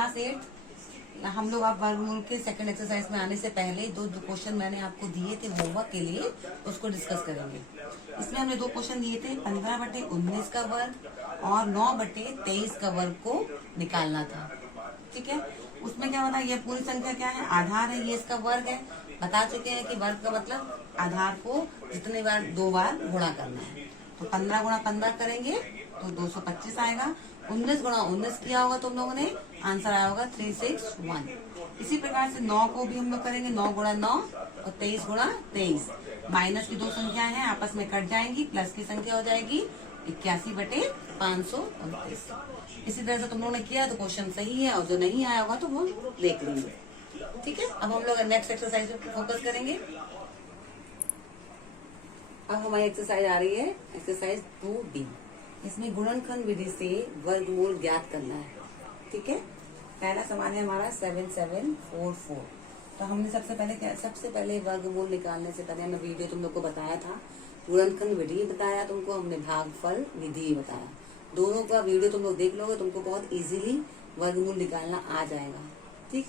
Class 8 हम लोग आप वर्गमूल के सेकंड एक्सरसाइज में आने से पहले दो क्वेश्चन मैंने आपको दिए थे होमवर्क के लिए, उसको डिस्कस करेंगे। इसमें हमने दो क्वेश्चन दिए थे, 15/19 का वर्ग और 9/23 का वर्ग को निकालना था। ठीक है, उसमें क्या होता है, ये पूरी संख्या क्या है, आधार है, ये इसका वर्ग है। बता चुके हैं कि वर्ग का मतलब आधार को जितने बार 2 बार गुणा करना है। तो 15 गुणा 15 करेंगे तो 225 आएगा। 19 गुणा 19 किया होगा तुम लोगों ने, आंसर आया होगा 361। इसी प्रकार से 9 को भी हम लोग करेंगे, 9 गुणा 9 और 23 गुणा 23। माइनस की दो संख्याएं हैं, आपस में कट जाएंगी, प्लस की संख्या हो जाएगी 81/529। इसी तरह से तुम लोगों ने किया तो क्वेश्चन सही है, और जो नहीं आया होगा तो वो देख लेंगे। ठीक है, अब हम लोग नेक्स्ट एक्सरसाइज पे फोकस करेंगे। अब हमारी एक्सरसाइज आ रही है एक्सरसाइज 2B। इसमें गुणनखंड विधि से वर्गमूल ज्ञात करना है। ठीक है, पहला सवाल है हमारा 7744। तो हमने सबसे पहले वर्गमूल निकालने से पहले हमने वीडियो तुम लोग को बताया था, गुणनखंड विधि बताया तुमको, हमने भागफल विधि बताया। दोनों का वीडियो तुम लोग देख लोगे, तुमको बहुत इजीली वर्गमूल निकालना आ जाएगा। ठीक,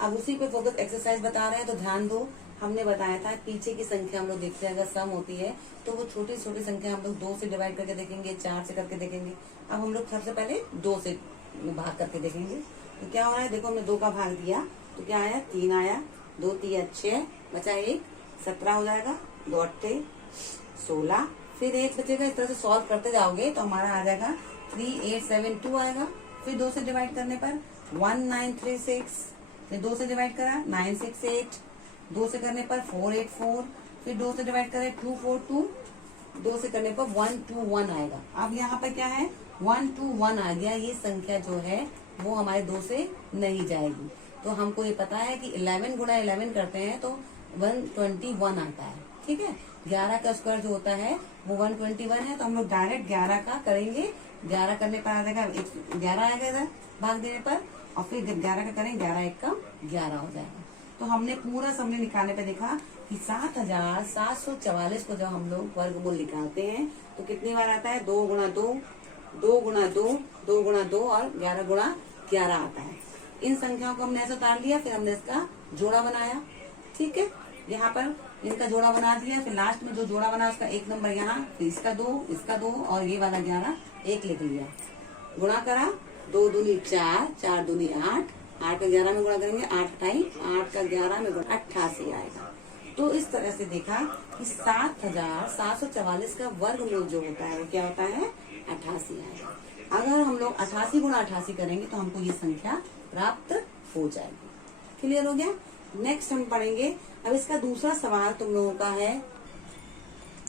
अब उसी पे फोकस एक्सरसाइज बता रहे हैं तो ध्यान दो। हमने बताया था पीछे की संख्या हम लोग देखते हैं, अगर सम होती है तो वो छोटी छोटी संख्या हम लोग 2 से डिवाइड करके देखेंगे, 4 से करके देखेंगे। अब हम लोग सबसे पहले 2 से भाग करके देखेंगे। तो क्या हो रहा है, देखो हमने 2 का भाग दिया तो क्या आया, 3 आया, 2 3 6 बचा 1, 17 हो जाएगा, 2 8 16, फिर 1 बचेगा। इस तरह से सॉल्व करते जाओगे तो हमारा आ जाएगा 3872 आएगा। फिर 2 से डिवाइड करने पर 1936, फिर 2 से डिवाइड करा 968, 2 से करने पर 484, फिर 2 से डिवाइड करें 242, 2 से करने पर 121 आएगा। अब यहाँ पर क्या है, 121 आ गया। ये संख्या जो है वो हमारे 2 से नहीं जाएगी। तो हमको ये पता है कि 11 गुणा 11 करते हैं तो 121 आता है। ठीक है, 11 का स्क्वायर जो होता है वो 121 है। तो हम लोग डायरेक्ट 11 का करेंगे, 11 करने पर आ जाएगा 11 आएगा इधर भाग देने पर, और फिर जब 11 का करेंगे 11 1 का 11 हो जाएगा। तो हमने पूरा समझ निकालने पे देखा कि 7744 को जब हम लोग वर्गमूल निकालते हैं तो कितनी बार आता है, 2 गुणा 2, 2 गुणा 2, 2 गुणा 2 और 11 गुणा 11 आता है। इन संख्याओं को हमने ऐसा उतार लिया, फिर हमने इसका जोड़ा बनाया। ठीक है, यहाँ पर इनका जोड़ा बना दिया, फिर लास्ट में जो जोड़ा बना उसका 1 नंबर यहाँ, फिर इसका 2 और ये वाला 11 1 लिख लिया। गुणा करा, 2 दूनी 4, 4 दूनी 8, 8 का 11 में गुणा करेंगे 8 8 का 11 में गुणा 88 आएगा। तो इस तरह से देखा कि 7744 का वर्गमूल जो होता है वो क्या होता है, 88 आएगा। अगर हम लोग 88 गुणा 88 करेंगे तो हमको ये संख्या प्राप्त हो जाएगी। क्लियर हो गया। नेक्स्ट हम पढ़ेंगे अब इसका दूसरा सवाल तुम लोगों का है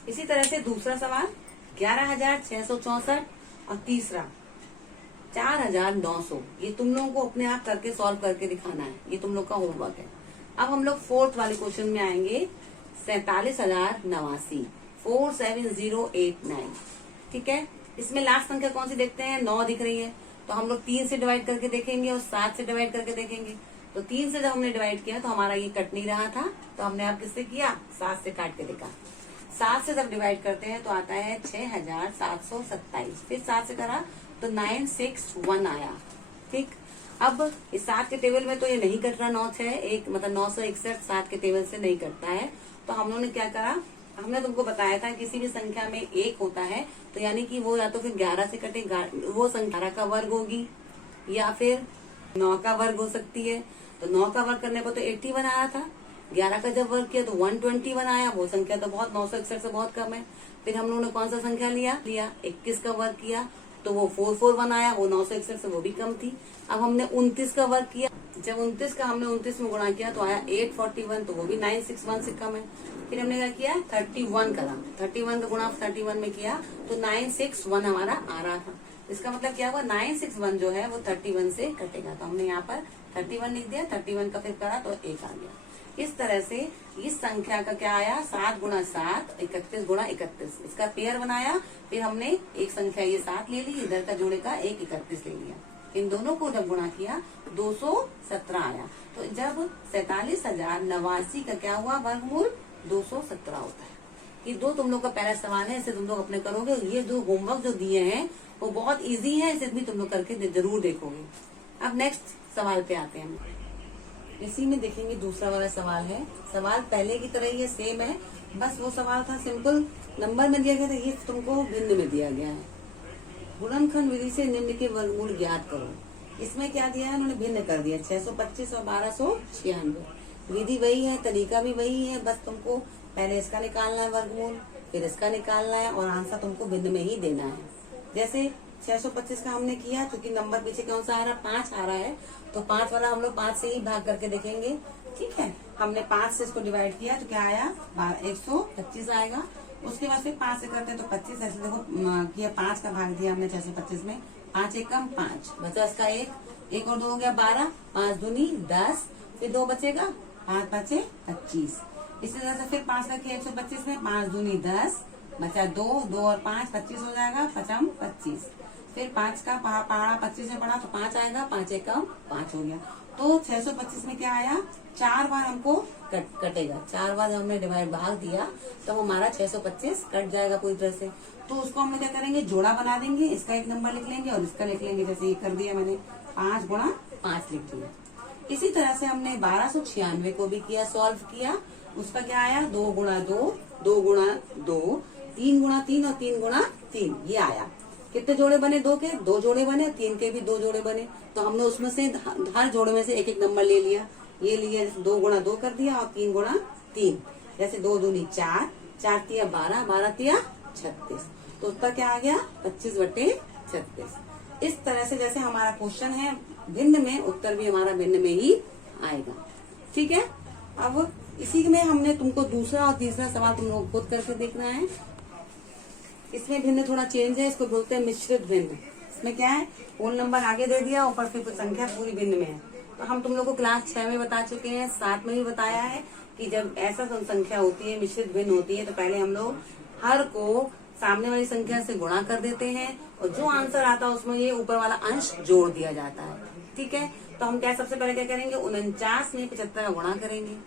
इसी तरह से। दूसरा सवाल 11,664 और तीसरा 4,900। ये तुम लोगों को अपने आप करके सॉल्व करके दिखाना है, ये तुम लोग का होमवर्क है। अब हम लोग फोर्थ वाले क्वेश्चन में आएंगे, 47,089, 47089। ठीक है, इसमें लास्ट संख्या कौन सी देखते हैं, 9 दिख रही है। तो हम लोग 3 से डिवाइड करके देखेंगे और 7 से डिवाइड करके देखेंगे। तो 3 से जब हमने डिवाइड किया तो हमारा ये कट नहीं रहा था, तो हमने अब किससे किया, 7 से काट के देखा। 7 से जब डिवाइड करते हैं तो आता है 6,727। फिर 7 से करा तो 961 आया। ठीक, अब इस 7 के टेबल में तो ये नहीं कट रहा, 9 6 1 मतलब 961 7 के टेबल से नहीं कटता है। तो हम लोगों ने क्या करा, हमने तुमको बताया था किसी भी संख्या में 1 होता है तो यानी कि वो या तो फिर 11 से कटे, वो संख्या 11 का वर्ग होगी या फिर 9 का वर्ग हो सकती है। तो 9 का वर्ग करने पर तो 81 आया था, 11 का जब वर्ग किया तो 121 आया। वो संख्या तो बहुत 961 से बहुत कम है। फिर हम लोगों ने कौन सा संख्या लिया 21 का वर्ग किया तो वो 441 आया, वो 961 से वो भी कम थी। अब हमने 29 का वर्ग किया, जब 29 का हमने 29 में गुणा किया तो आया 841, तो वो भी 961 से कम है। फिर हमने क्या किया 31 करा, 31 का गुणा 31 में किया तो 961 हमारा आ रहा था। इसका मतलब क्या हुआ, 961 जो है वो 31 से कटेगा। तो हमने यहाँ पर 31 लिख दिया, 31 का फिर करा तो 1 आ गया। इस तरह से इस संख्या का क्या आया, 7 गुणा 7 31 गुणा 31। इसका पेयर बनाया, फिर हमने एक संख्या ये 7 ले ली, इधर का जोड़े का 1 31 ले लिया। इन दोनों को जब गुणा किया 217 आया। तो जब 47,089 का क्या हुआ, वर्गमूल 217 होता है। ये दो तुम लोग का पहला सवाल है, इसे तुम लोग अपने करोगे। ये जो होमवर्क जो दिए हैं वो बहुत इजी है, इसे भी तुम लोग करके जरूर देखोगे। अब नेक्स्ट सवाल पे आते हैं हम। इसी में देखेंगे दूसरा वाला सवाल है। सवाल पहले की तरह ही है, सेम है, बस वो सवाल था सिंपल नंबर में दिया गया था, ये तुमको भिन्न में दिया गया है। गुणनखंड विधि से निम्न के वर्गमूल ज्ञात करो। इसमें क्या दिया है, उन्होंने भिन्न कर दिया, 625 और 1296। विधि वही है, तरीका भी वही है, बस तुमको पहले इसका निकालना है वर्गमूल, फिर इसका निकालना है और आंसर तुमको भिन्न में ही देना है। जैसे 625 का हमने किया, क्योंकि नंबर पीछे कौन सा आ रहा है, 5 आ रहा है, तो 5 वाला हम लोग 5 से ही भाग करके देखेंगे। ठीक है, हमने 5 से इसको डिवाइड किया तो क्या आया, 125 आएगा। उसके बाद फिर 5 से करते हैं तो 25, ऐसे देखो किया, 5 का भाग दिया हमने 625 में, 5 एकम 5 बचा, इसका एक और 2 हो गया 12, 5 दूनी 10, फिर 2 बचेगा, 5 5 25। इसी तरह से फिर 5 रखे 125 में, 5 दूनी 10 बचा 2 और 5 25 हो जाएगा, 5 25। फिर 5 का पहाड़ा 25 में पड़ा तो 5 आएगा, 5 एकम 5 हो गया। तो 625 में क्या आया, 4 बार हमको कटेगा, 4 बार हमने डिवाइड भाग दिया तो हमारा 625 कट जाएगा पूरी तरह से। तो उसको हम क्या करेंगे, जोड़ा बना देंगे, इसका एक नंबर लिख लेंगे और इसका लिख लेंगे, जैसे ये कर दिया मैंने, 5 गुणा 5 लिख दिया। इसी तरह से हमने 1296 को भी किया, सॉल्व किया, उसका क्या आया, 2 गुणा 2, 2 गुणा 2, 3 गुणा 3 और 3 गुणा 3, ये आया। कितने जोड़े बने, 2 के 2 जोड़े बने, 3 के भी 2 जोड़े बने, तो हमने उसमें से हर जोड़े में से एक एक नंबर ले लिया। ये लिया 2 गुणा 2 कर दिया और 3 गुणा 3, जैसे 2 दूनी 4, 4 तिया 12, 12 तिया 36, तो उत्तर क्या आ गया, 25/36। इस तरह से जैसे हमारा क्वेश्चन है भिन्न में, उत्तर भी हमारा भिन्न में ही आएगा। ठीक है, अब इसी में हमने तुमको दूसरा और तीसरा सवाल तुम लोग खुद करके देखना है। इसमें भिन्न थोड़ा चेंज है, इसको बोलते हैं मिश्रित भिन्न। इसमें क्या है, होल नंबर आगे दे दिया, ऊपर फिर कुछ संख्या पूरी भिन्न में है। तो हम तुम लोग को क्लास 6 में बता चुके हैं, 7 में भी बताया है कि जब ऐसा संख्या होती है, मिश्रित भिन्न होती है, तो पहले हम लोग हर को सामने वाली संख्या से गुणा कर देते हैं और जो आंसर आता है उसमें ये ऊपर वाला अंश जोड़ दिया जाता है। ठीक है, तो हम क्या सबसे पहले क्या करेंगे, 49 में 75 का गुणा करेंगे।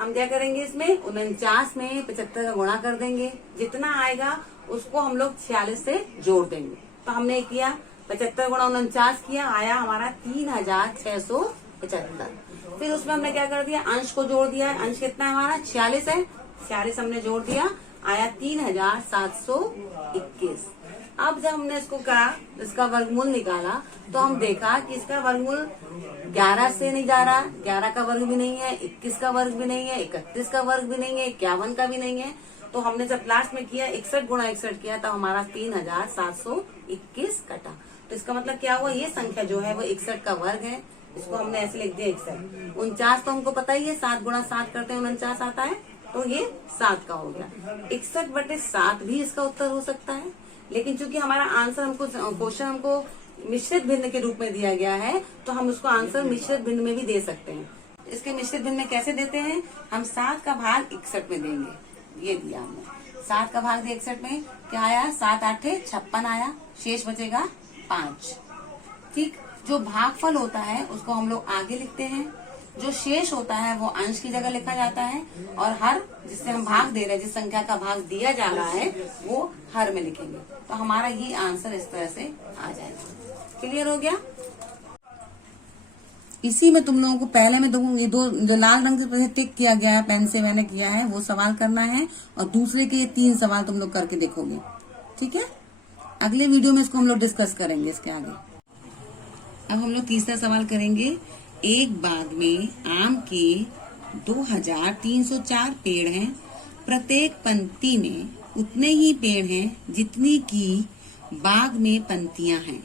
हम क्या करेंगे, इसमें 49 में 75 का गुणा कर देंगे, जितना आएगा उसको हम लोग 46 से जोड़ देंगे। तो हमने किया 75 गुणा 49 किया, आया हमारा 3675। फिर उसमें हमने क्या कर दिया, अंश को जोड़ दिया, अंश कितना है हमारा, 46 है, 46 हमने जोड़ दिया, आया 3721। अब जब हमने इसको कहा, इसका वर्गमूल निकाला, तो हम देखा कि इसका वर्गमूल 11 से नहीं जा रहा, 11 का वर्ग भी नहीं है, 21 का वर्ग भी नहीं है, 31 का वर्ग भी नहीं है, 51 का भी नहीं है। तो हमने जब लास्ट में किया 61 गुणा 61 किया, तो हमारा 3721 कटा। तो इसका मतलब क्या हुआ, ये संख्या जो है वो 61 का वर्ग है, इसको हमने ऐसे लिख दिया 61। 49 तो हमको पता ही है, 7 गुणा 7 करते हैं 49 आता है, तो ये 7 का हो गया। 61/7 भी इसका उत्तर हो सकता है, लेकिन चूंकि हमारा आंसर हमको क्वेश्चन हमको मिश्रित भिन्न के रूप में दिया गया है, तो हम उसको आंसर मिश्रित भिन्न में भी दे सकते हैं। इसके मिश्रित भिन्न में कैसे देते हैं, हम 7 का भाग 61 में देंगे। ये दिया हमने, 7 का भाग दिया 61 में, क्या आया, 7 8 56 आया, शेष बचेगा 5। ठीक, जो भागफल होता है उसको हम लोग आगे लिखते हैं, जो शेष होता है वो अंश की जगह लिखा जाता है, और हर जिससे हम भाग दे रहे हैं, जिस संख्या का भाग दिया जा रहा है वो हर में लिखेंगे। तो हमारा ये आंसर इस तरह से आ जाएगा। क्लियर हो गया। इसी में तुम लोगों को पहले में ये दो जो लाल रंग से टिक किया गया है, पेन से मैंने किया है, वो सवाल करना है, और दूसरे के ये 3 सवाल तुम लोग करके देखोगे। ठीक है, अगले वीडियो में इसको हम लोग डिस्कस करेंगे इसके आगे। अब हम लोग तीसरा सवाल करेंगे। एक बाग में आम के 2304 पेड़ हैं, प्रत्येक पंक्ति में उतने ही पेड़ हैं जितनी की बाग में पंक्तियां हैं।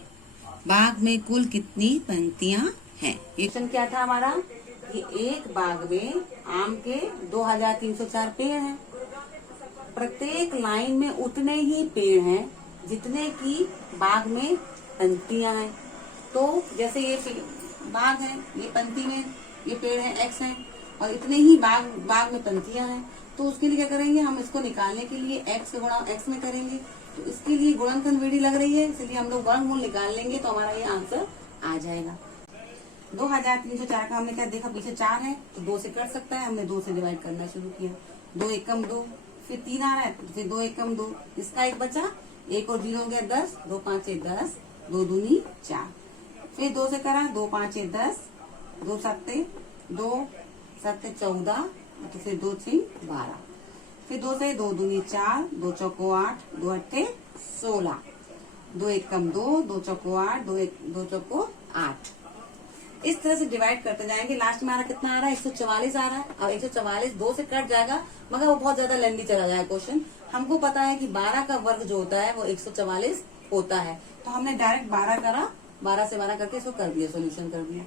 बाग में कुल कितनी पंक्तियां हैं? क्वेश्चन क्या था हमारा कि एक बाग में आम के 2304 पेड़ हैं, प्रत्येक लाइन में उतने ही पेड़ हैं जितने की बाग में पंक्तियां हैं। तो जैसे ये बाग है, ये पंक्ति में ये पेड़ है x है, और इतने ही बाग में पंक्तियां हैं, तो उसके लिए क्या करेंगे, हम इसको निकालने के लिए x गुणा x में करेंगे। तो इसके लिए गुणनखंड विधि लग रही है, इसलिए हम लोग वर्गमूल निकाल लेंगे, तो हमारा ये आंसर आ जाएगा। 2304 का हमने क्या देखा, पीछे 4 है तो 2 से कट सकता है, हमने 2 से डिवाइड करना शुरू किया। 2 एकम 2, फिर 3 आ रहा है, फिर 2 एकम 2, इसका 1 बचा, 1 और 0 हो गया 10, 2 5 10, 2 दूनी 4। फिर 2 से करा, 2 5 10, 2 7 2 7 14, तो फिर 2 3 12, फिर 2 से 2 दूनी 4, 2 चौको 8, 2 अट्ठे 16, 2 1 कम 2, 2 चौको 8, 2 चौको 8। इस तरह से डिवाइड करते जाएंगे। लास्ट में हमारा कितना आ रहा है, 144 आ रहा है। और 144 2 से कट जाएगा, मगर वो बहुत ज्यादा लेंदी चला जाएगा क्वेश्चन। हमको पता है कि 12 का वर्ग जो होता है वो 144 होता है, तो हमने डायरेक्ट 12 करा, 12 से 12 करके इसको कर दिया, सोल्यूशन कर दिया।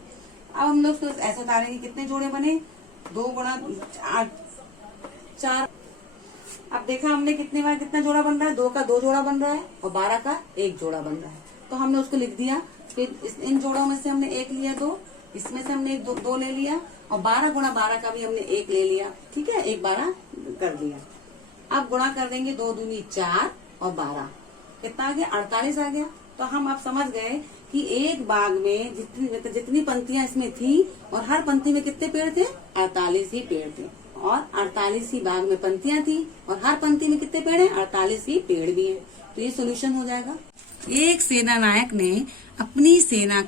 अब हम लोग ऐसे उतारेंगे, कितने जोड़े बने, 2 गुणा 4। अब देखा हमने कितने बार कितना जोड़ा बन रहा है, 2 का 2 जोड़ा बन रहा है और 12 का 1 जोड़ा बन रहा है, तो हमने उसको लिख दिया। फिर इन जोड़ों में से हमने 1 लिया, 2 इसमें से हमने 2 ले लिया, और 12 गुणा 12 का भी हमने 1 ले लिया। ठीक है, 1 12 कर दिया। अब गुणा कर देंगे, 2 दूनी 4 और 12 कितना आ गया, 48 आ गया। तो हम अब समझ गए कि एक बाग में जितनी पंक्तियां इसमें थी, और हर पंक्ति में कितने पेड़ थे, 48 ही पेड़ थे, और 48 ही बाग में पंक्तियां थी, और हर पंक्ति में कितने पेड़ हैं, 48 ही पेड़ भी हैं। तो ये सोल्यूशन हो जाएगा। एक सेना नायक ने अपनी सेना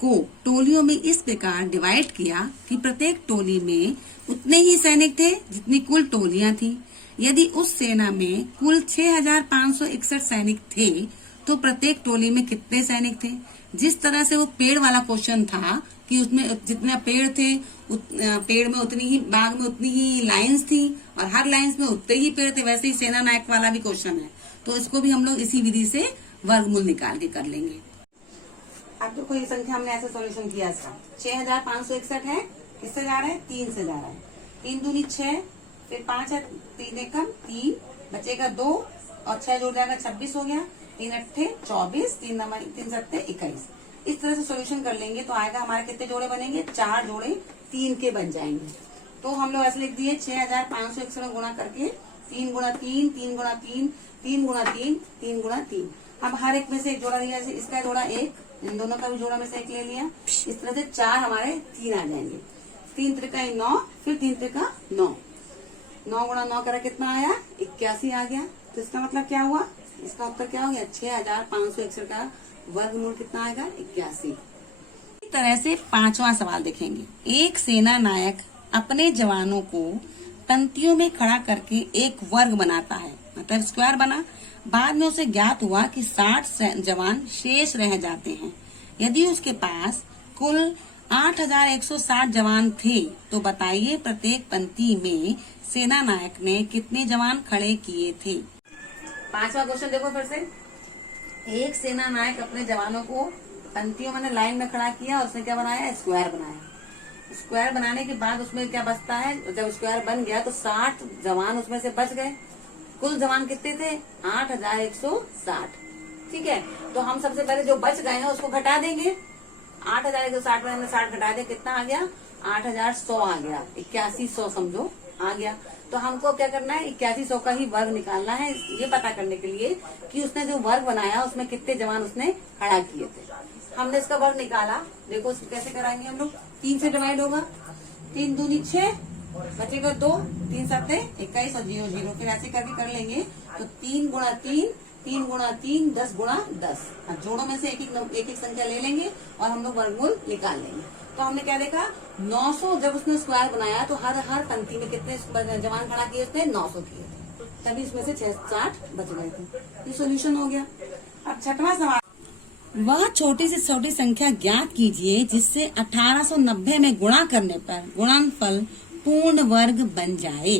को टोलियों में इस प्रकार डिवाइड किया कि प्रत्येक टोली में उतने ही सैनिक थे जितनी कुल टोलियां थी। यदि उस सेना में कुल 6561 सैनिक थे तो प्रत्येक टोली में कितने सैनिक थे। जिस तरह से वो पेड़ वाला क्वेश्चन था कि उसमें जितना पेड़ थे, पेड़ में उतनी ही, बाग में उतनी ही लाइंस थी, और हर लाइंस में उतने ही पेड़ थे, वैसे ही सेना नायक वाला भी क्वेश्चन है। तो इसको भी हम लोग इसी विधि से वर्गमूल निकाल के कर लेंगे। अब देखो ये संख्या हमने ऐसे सॉल्यूशन किया इसका, 6561 है, किससे जा रहा है, 3 से जा रहा है। 3 दूनी 6, फिर 5 है, 3 एकम 3, बचेगा 2 और 6 जोड़ जाएगा 26 हो गया, 3 अट्ठे 24, 3 सत्ते 21। इस तरह से सॉल्यूशन कर लेंगे तो आएगा हमारे कितने जोड़े बनेंगे, 4 जोड़े 3 के बन जाएंगे। तो हम लोग ऐसे लिख दिए 6561 गुणा करके 3 गुणा 3, 3 गुणा 3, 3 गुणा 3, 3 गुणा 3। अब हर एक में से एक जोड़ा लिया, जैसे इसका जोड़ा 1, इन दोनों का भी जोड़ा में से 1 ले लिया। इस तरह से 4 हमारे 3 आ जाएंगे। 3 त्रिका 9, फिर 3 त्रिका 9, 9 गुणा 9 करा कितना आया, 81 आ गया। तो इसका मतलब क्या हुआ, इसका उत्तर क्या हो गया, 6561 का वर्गमूल कितना आएगा, 81। इस तरह से 5वां सवाल देखेंगे। एक सेना नायक अपने जवानों को पंक्तियों में खड़ा करके एक वर्ग बनाता है, मतलब स्क्वायर बना। बाद में उसे ज्ञात हुआ कि 60 जवान शेष रह जाते हैं। यदि उसके पास कुल 8160 जवान थे तो बताइए प्रत्येक पंक्ति में सेना नायक ने कितने जवान खड़े किए थे। 5वां क्वेश्चन देखो फिर से। एक सेना नायक अपने जवानों को पंक्तियों में लाइन में खड़ा किया और उसने क्या बनाया, स्क्वायर बनाया। स्क्वायर बनाने के बाद उसमें क्या बचता है, जब स्क्वायर बन गया तो 60 जवान उसमें से बच गए। कुल जवान कितने थे, 8160। ठीक है, तो हम सबसे पहले जो बच गए हैं उसको घटा देंगे। 8160 में हमने 60 घटा दिया, कितना आ गया, 8100 आ गया, 8100 समझो आ गया। तो हमको क्या करना है, 8100 का ही वर्ग निकालना है, ये पता करने के लिए कि उसने जो वर्ग बनाया उसमें कितने जवान उसने खड़ा किए थे। हमने इसका वर्ग निकाला, देखो कैसे कराएंगे हम लोग, 3 से डिवाइड होगा, 3 दूनी 6, बचेगा 2, 3 सत्ते 21 और 0 0, फिर ऐसे करके कर लेंगे। तो 3 गुणा 3, 3 गुणा 3, 10 गुणा 10। अब जोड़ों में से एक एक संख्या ले लेंगे और हम लोग वर्गमूल निकाल लेंगे। तो हमने क्या देखा, 900 जब उसने स्क्वायर बनाया तो हर पंक्ति में कितने जवान खड़ा किए उसने, 900 किए थे, तभी उसमें से 60 बच गए थे। ये सोल्यूशन हो गया। अब 6वां सवाल, वह छोटी से छोटी संख्या ज्ञात कीजिए जिससे 1890 में गुणा करने पर गुणनफल पूर्ण वर्ग बन जाए।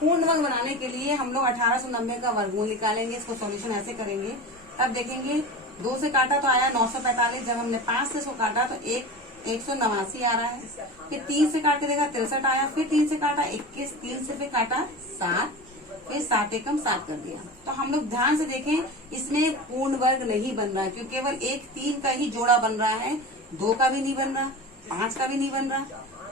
पूर्ण वर्ग बनाने के लिए हम लोग 1890 का वर्गमूल निकालेंगे। इसको सॉल्यूशन ऐसे करेंगे, तब देखेंगे 2 से काटा तो आया 945, जब हमने 5 से इसको काटा तो 189 आ रहा है। फिर 3 से काट के देखा 63 आया, फिर 3 से काटा 21, 3 से फिर काटा 7, फिर 7 एकम 7 कर दिया। तो हम लोग ध्यान से देखें, इसमें पूर्ण वर्ग नहीं बन रहा है, क्योंकि केवल एक 3 का ही जोड़ा बन रहा है, 2 का भी नहीं बन रहा, 5 का भी नहीं बन रहा,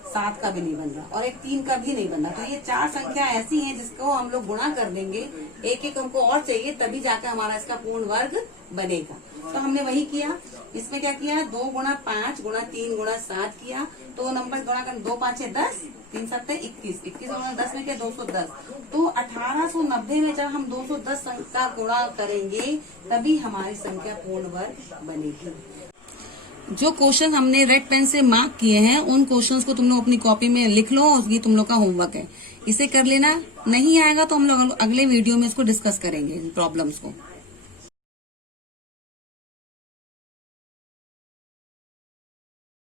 7 का भी नहीं बन रहा, और एक 3 का भी नहीं बन रहा। तो ये 4 संख्या ऐसी हैं जिसको हम लोग गुणा कर देंगे, एक एक हमको और चाहिए, तभी जाकर हमारा इसका पूर्ण वर्ग बनेगा। तो हमने वही किया। इसमें क्या किया, 2 गुणा 5 गुणा 3 गुणा 7 किया, तो नंबर गुणा कर 2 5 10, 3 7 21, 21 गुणा 10 में क्या 210। तो 1890 में जब हम 210 का गुणा करेंगे तभी हमारी संख्या पूर्ण वर्ग बनेगी। जो क्वेश्चन हमने रेड पेन से मार्क किए हैं उन क्वेश्चंस को तुम लोग अपनी कॉपी में लिख लो, और ये तुम लोग का होमवर्क है, इसे कर लेना। नहीं आएगा तो हम लोग अगले वीडियो में इसको डिस्कस करेंगे, इन प्रॉब्लम्स को।